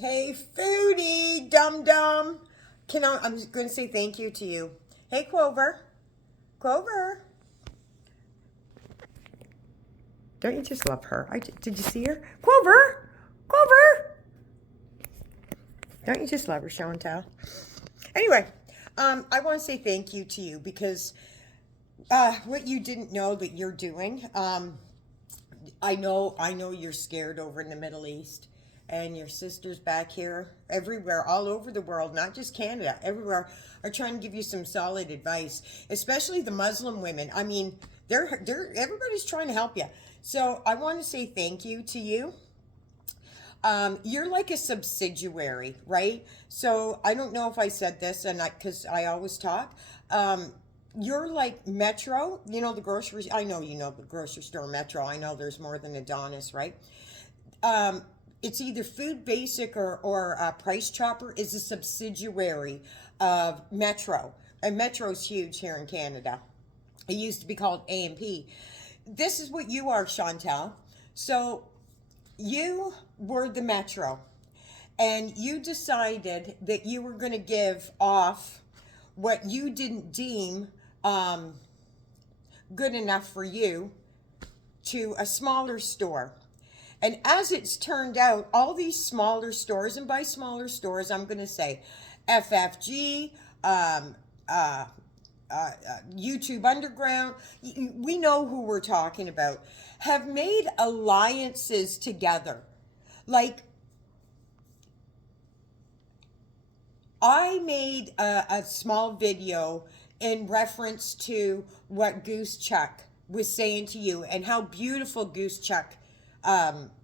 Hey, foodie, dum dum. I'm going to say thank you to you. Hey, Clover. Clover. Don't you just love her? Did you see her? Clover. Clover. Don't you just love her, Chantal? Anyway, I want to say thank you to you because what you didn't know that you're doing. I know you're scared over in the Middle East, and your sisters back here, everywhere, all over the world, not just Canada, everywhere, are trying to give you some solid advice, especially the Muslim women. I mean, they're everybody's trying to help you. So I want to say thank you to you. You're like a subsidiary, right? So I don't know if I said this, and because I always talk. You're like Metro, you know the grocery. I know you know the grocery store Metro. I know there's more than Adonis, right? Um, it's either Food Basic or Price Chopper is a subsidiary of Metro, and Metro's huge here in Canada. It used to be called A&P. This is what you are, Chantal. So you were the Metro, and you decided that you were going to give off what you didn't deem um, good enough for you to a smaller store. And as it's turned out, all these smaller stores, and by smaller stores, I'm going to say FFG, um, uh, YouTube Underground, we know who we're talking about, have made alliances together. Like, I made a small video in reference to what Goose Chuck was saying to you and how beautiful Goose Chuck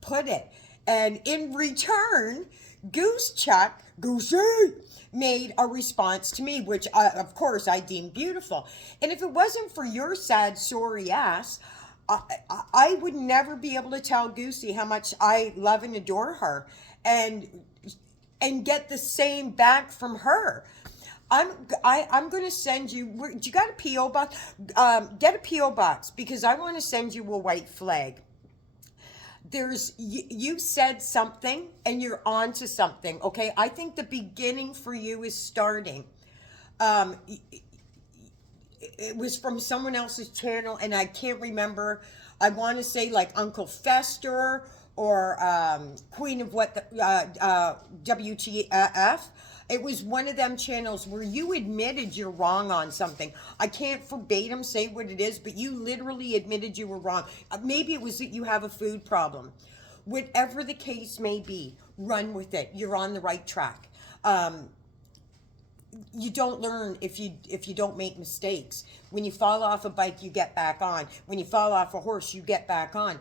put it. And in return, Goose Chuck, Goosey, made a response to me, which of course I deemed beautiful. And if it wasn't for your sad, sorry ass, I would never be able to tell Goosey how much I love and adore her. And get the same back from her. I'm going to send you. Do you got a PO box? Get a PO box because I want to send you a white flag. You said something and you're on to something. Okay, I think the beginning for you is starting. Um, it was from someone else's channel, and I can't remember. I want to say like Uncle Fester or Queen of what the WTF. It was one of them channels where you admitted you're wrong on something. I can't verbatim say what it is, but you literally admitted you were wrong. Maybe it was that you have a food problem. Whatever the case may be, run with it. You're on the right track. You don't learn if you don't make mistakes. When you fall off a bike, you get back on. When you fall off a horse, you get back on.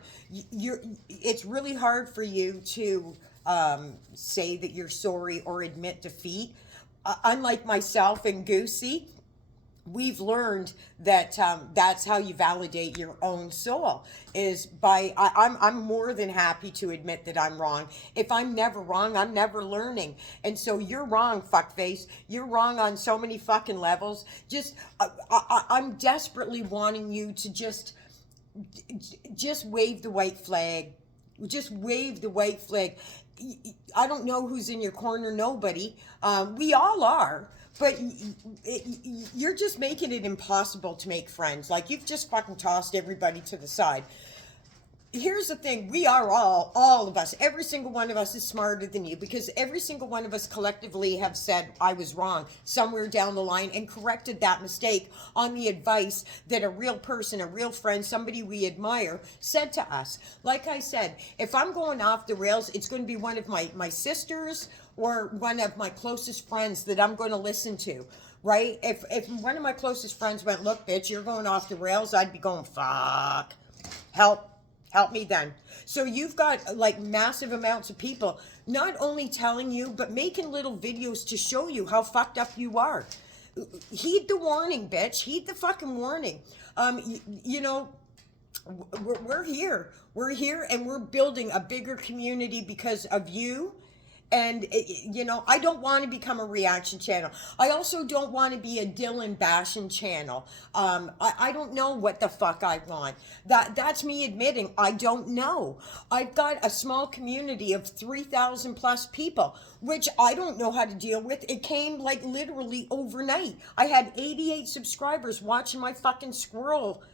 It's really hard for you to say that you're sorry or admit defeat. Unlike myself and Goosey, we've learned that that's how you validate your own soul is by I'm more than happy to admit that I'm wrong. If I'm never wrong, I'm never learning. And so you're wrong, fuckface. You're wrong on so many fucking levels. Just I'm desperately wanting you to just wave the white flag. Just wave the white flag. I don't know who's in your corner. Nobody. We all are. But you're just making it impossible to make friends. Like, you've just fucking tossed everybody to the side. Here's the thing. We are all of us, every single one of us is smarter than you because every single one of us collectively have said, I was wrong somewhere down the line and corrected that mistake on the advice that a real person, a real friend, somebody we admire said to us. Like I said, if I'm going off the rails, it's going to be one of my sisters or one of my closest friends that I'm going to listen to, right? If one of my closest friends went, look, bitch, you're going off the rails, I'd be going, fuck, help me then. So you've got like massive amounts of people not only telling you, but making little videos to show you how fucked up you are. Heed the warning, bitch. Heed the fucking warning. You know, we're here. We're here and we're building a bigger community because of you And, I don't want to become a reaction channel. I also don't want to be a Dylan bashing channel. I don't know what the fuck I want. That's me admitting I don't know. I've got a small community of 3,000 plus people, which I don't know how to deal with. It came like literally overnight. I had 88 subscribers watching my fucking squirrel.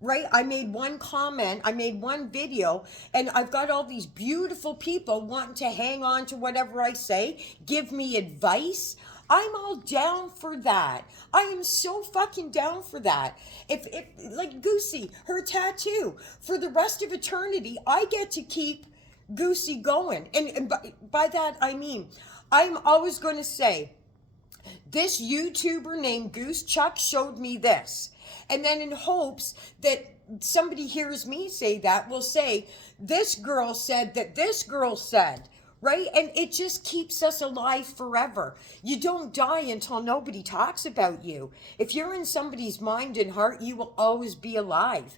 Right? I made one comment, I made one video, and I've got all these beautiful people wanting to hang on to whatever I say, give me advice. I'm all down for that. I am so fucking down for that. If like Goosey, her tattoo, for the rest of eternity, I get to keep Goosey going. And by that, I mean, I'm always going to say, this YouTuber named Goose Chuck showed me this. And then in hopes that somebody hears me say that, will say, this girl said that this girl said, right? And it just keeps us alive forever. You don't die until nobody talks about you. If you're in somebody's mind and heart, you will always be alive.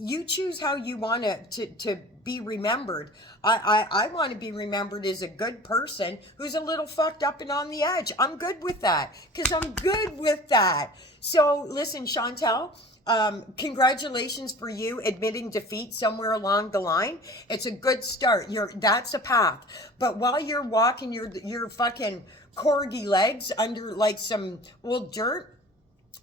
You choose how you want to be remembered. I want to be remembered as a good person who's a little fucked up and on the edge. I'm good with that because I'm good with that. So listen, Chantal, congratulations for you admitting defeat somewhere along the line. It's a good start. That's a path. But while you're walking your fucking corgi legs under like some old dirt,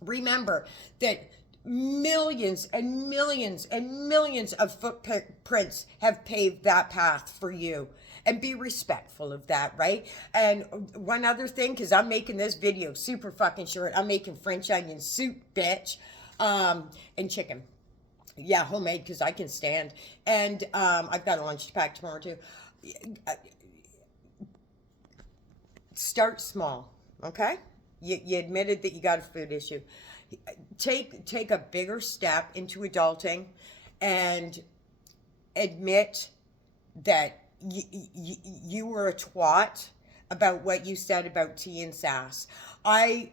remember that millions and millions and millions of footprints have paved that path for you. And be respectful of that, right? And one other thing, because I'm making this video super fucking short. I'm making French onion soup, bitch. And chicken. Yeah, homemade, because I can stand. And I've got a lunch pack tomorrow, too. Start small, okay? You admitted that you got a food issue. Take a bigger step into adulting and admit that you were a twat about what you said about tea and sass. That's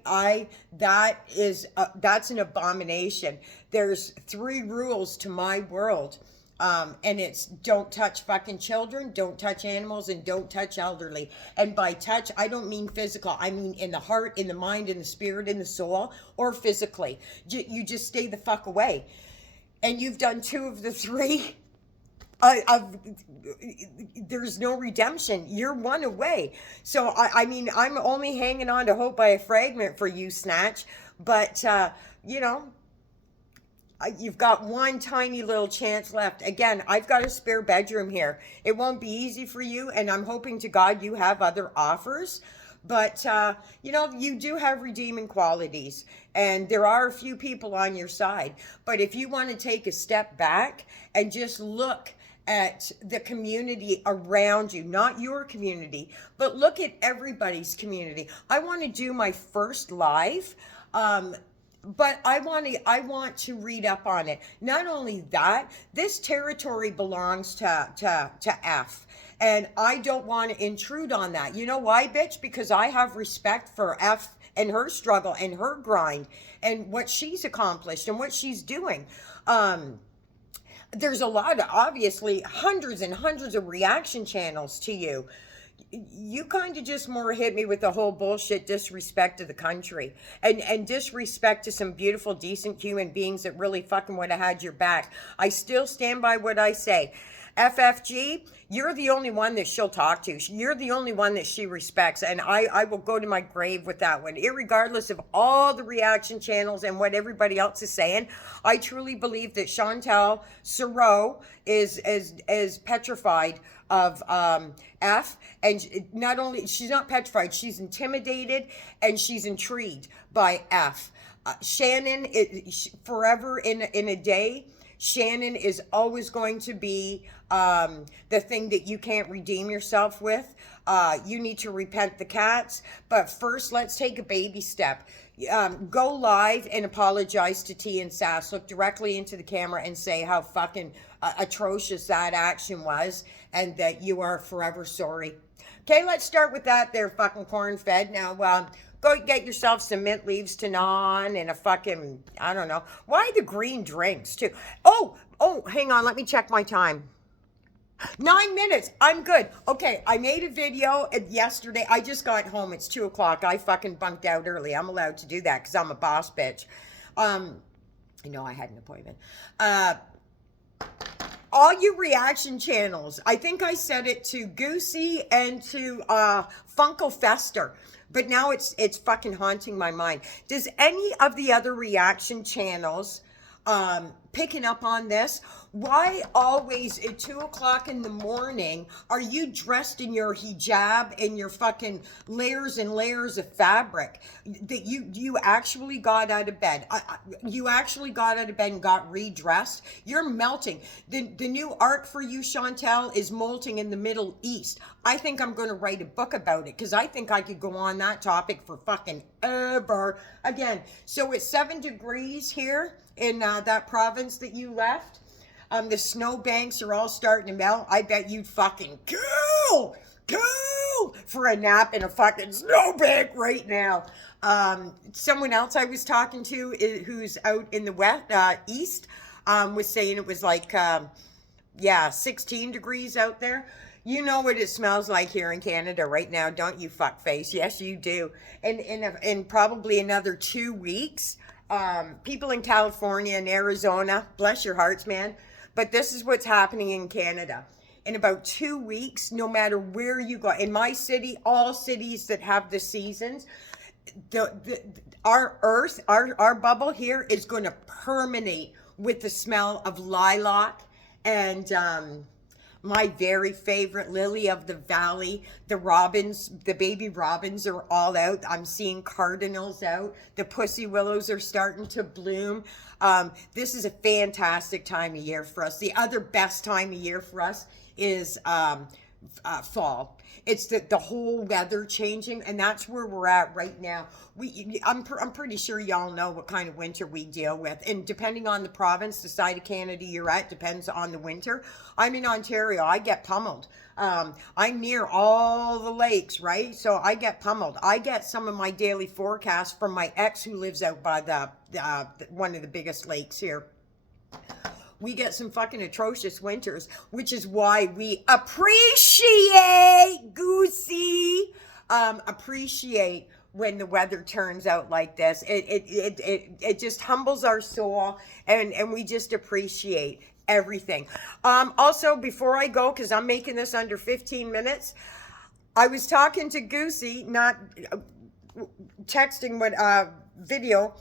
an abomination. There's 3 rules to my world. And it's don't touch fucking children, don't touch animals, and don't touch elderly. And by touch, I don't mean physical. I mean in the heart, in the mind, in the spirit, in the soul, or physically. You just stay the fuck away. And you've done 2 of the 3. There's no redemption. You're 1 away. So, I mean, I'm only hanging on to hope by a fragment for you, Snatch. But, you've got 1 tiny little chance left. Again, I've got a spare bedroom here. It won't be easy for you, and I'm hoping to God you have other offers. But, you do have redeeming qualities, and there are a few people on your side. But if you want to take a step back and just look at the community around you, not your community, but look at everybody's community. I want to do my first live, but I want to read up on it. Not only that, this territory belongs to F. And I don't want to intrude on that. You know why, bitch? Because I have respect for F and her struggle and her grind and what she's accomplished and what she's doing. There's a lot of, obviously, hundreds and hundreds of reaction channels to you. You kind of just more hit me with the whole bullshit disrespect to the country and disrespect to some beautiful, decent human beings that really fucking would have had your back. I still stand by what I say. FFG, you're the only one that she'll talk to. You're the only one that she respects. And I will go to my grave with that one. Irregardless of all the reaction channels and what everybody else is saying, I truly believe that Chantal Sereau is petrified of F. And not only, she's not petrified, she's intimidated and she's intrigued by F. Shannon, forever in a day, Shannon is always going to be the thing that you can't redeem yourself with. You need to repent the cats. But first, let's take a baby step. Go live and apologize to T and Sass. Look directly into the camera and say how fucking atrocious that action was and that you are forever sorry. Okay, let's start with that there, fucking corn-fed. Now, go get yourself some mint leaves to gnaw on and a fucking, I don't know. Why the green drinks, too? Oh, hang on. Let me check my time. 9 minutes. I'm good. Okay, I made a video yesterday. I just got home. It's 2 o'clock. I fucking bunked out early. I'm allowed to do that because I'm a boss bitch. I know I had an appointment. All you reaction channels, I think I said it to Goosey and to Funko Fester, but now it's fucking haunting my mind. Does any of the other reaction channels picking up on this? Why always at 2 o'clock in the morning are you dressed in your hijab and your fucking layers and layers of fabric that you actually got out of bed? You actually got out of bed and got redressed. You're melting. The new art for you, Chantal, is molting in the Middle East. I think I'm going to write a book about it because I think I could go on that topic for fucking ever. Again, so it's 7 degrees here in that province that you left. The snow banks are all starting to melt. I bet you'd fucking go for a nap in a fucking snowbank right now. Someone else I was talking to who's out in the east was saying it was like, 16 degrees out there. You know what it smells like here in Canada right now, don't you, fuckface? Yes, you do. And in probably another 2 weeks, people in California and Arizona, bless your hearts, man. But this is what's happening in Canada. In about 2 weeks, no matter where you go, in my city, all cities that have the seasons, our earth, our bubble here is going to permeate with the smell of lilac and my very favorite lily of the valley, the robins, the baby robins are all out. I'm seeing cardinals out. The pussy willows are starting to bloom. This is a fantastic time of year for us. The other best time of year for us is fall. It's the whole weather changing, and that's where we're at right now. I'm pretty sure y'all know what kind of winter we deal with, and depending on the province, the side of Canada you're at, depends on the winter. I'm in Ontario. I get pummeled. I'm near all the lakes, right? So I get pummeled. I get some of my daily forecasts from my ex who lives out by the one of the biggest lakes here. We get some fucking atrocious winters, which is why we appreciate, Goosey, appreciate when the weather turns out like this. It just humbles our soul, and we just appreciate everything. Also, before I go, because I'm making this under 15 minutes, I was talking to Goosey, not texting, but video.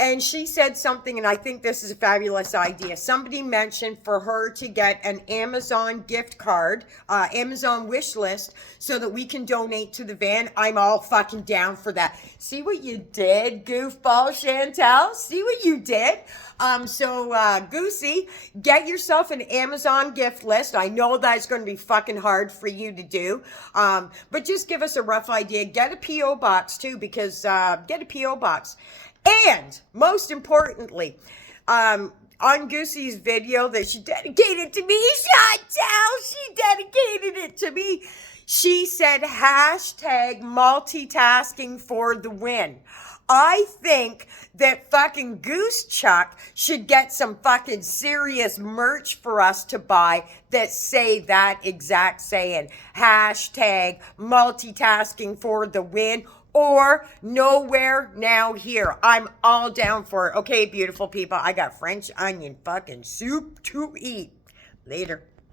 And she said something, and I think this is a fabulous idea. Somebody mentioned for her to get an Amazon gift card, Amazon wish list, so that we can donate to the van. I'm all fucking down for that. See what you did, goofball Chantal? See what you did? Goosey, get yourself an Amazon gift list. I know that's going to be fucking hard for you to do, but just give us a rough idea. Get a P.O. box, too, because get a P.O. box. And most importantly, on Goosey's video that she dedicated to me, Chantal, she dedicated it to me. She said hashtag multitasking for the win. I think that fucking Goose Chuck should get some fucking serious merch for us to buy that say that exact saying. Hashtag multitasking for the win. Or nowhere now here. I'm all down for it. Okay, beautiful people. I got French onion fucking soup to eat. Later.